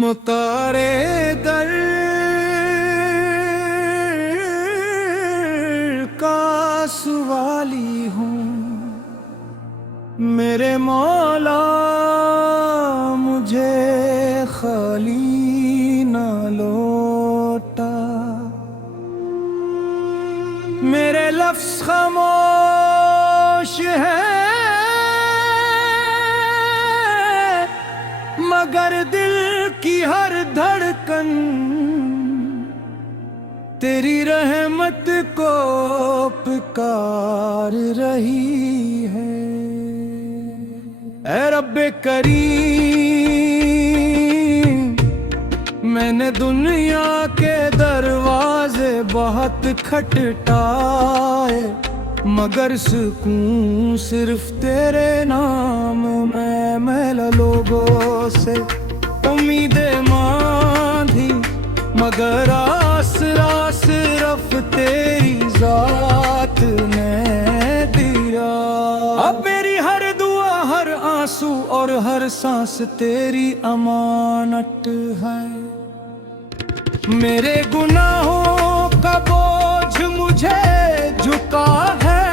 مطارے در کا سوالی ہوں، میرے مولا مجھے خالی نہ لوٹا۔ میرے لفظ خاموش ہیں مگر دل کی ہر دھڑکن تیری رحمت کو پکار رہی ہے۔ اے رب کریم، میں نے دنیا کے دروازے بہت کھٹکھٹائے مگر سکون صرف تیرے نام میں میلا لوگوں سے امیدیں باندھی مگر آسرا صرف تیری ذات نے دیا۔ اب میری ہر دعا، ہر آنسو اور ہر سانس تیری امانت ہے۔ میرے گناہوں کا بوجھ مجھے جھکا ہے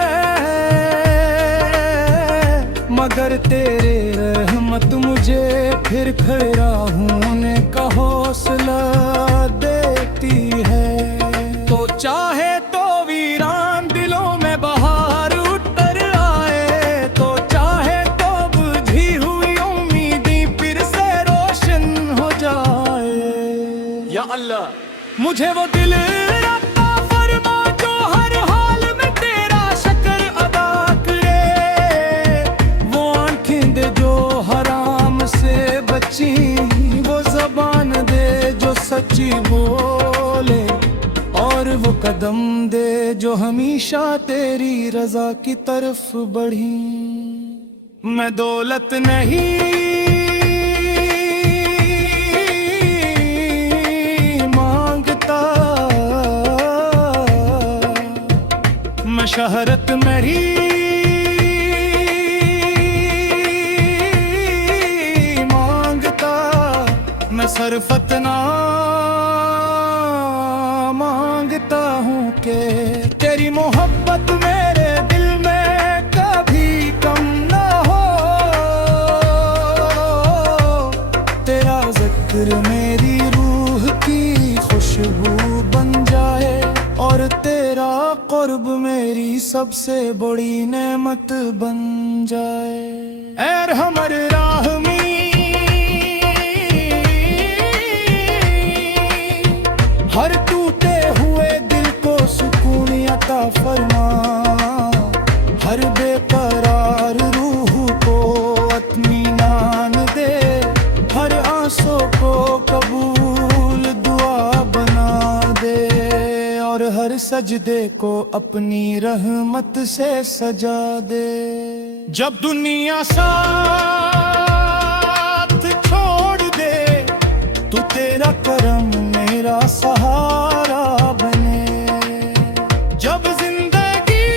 مگر تیرے رحمت مجھے پھر کھڑا ہونے کا حوصلہ دیتی ہے۔ تو چاہے تو ویران دلوں میں بہار اتر آئے، تو چاہے تو بجھی ہوئی امیدیں پھر سے روشن ہو جائے۔ یا اللہ مجھے وہ دل عطا فرما جو ہر حال میں تیرا شکر ادا کرے، وہ آنکھیں دے جو حرام سے بچی، وہ زبان دے جو سچی بولے، اور وہ قدم دے جو ہمیشہ تیری رضا کی طرف بڑھی۔ میں دولت نہیں شہرت میری مانگتا، میں صرفت نہ مانگتا ہوں کہ تیری محبت میرے دل میں کبھی کم نہ ہو، تیرا ذکر میری روح کی خوشبو بن جائے، اور تیرا قرب میری سب سے بڑی نعمت بن جائے۔ اے ارحم الراحمین، ہر ٹوٹے ہوئے دل کو سکون عطا فرما، ہر بے قرار روح کو اطمینان دے، ہر آنسو کو قبول دعا بنا دے، اور ہر سجدے کو اپنی رحمت سے سجا دے۔ جب دنیا ساتھ چھوڑ دے تو تیرا کرم میرا سہارا بنے، جب زندگی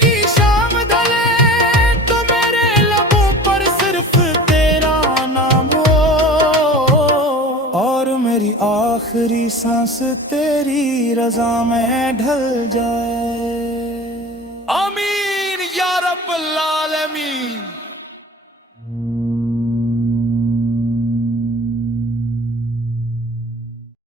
کی شام ڈھلے تو میرے لبوں پر صرف تیرا نام ہو، اور میری آخری سانس تیری رضا میں ڈھل جائے۔ آمین یا رب العالمین۔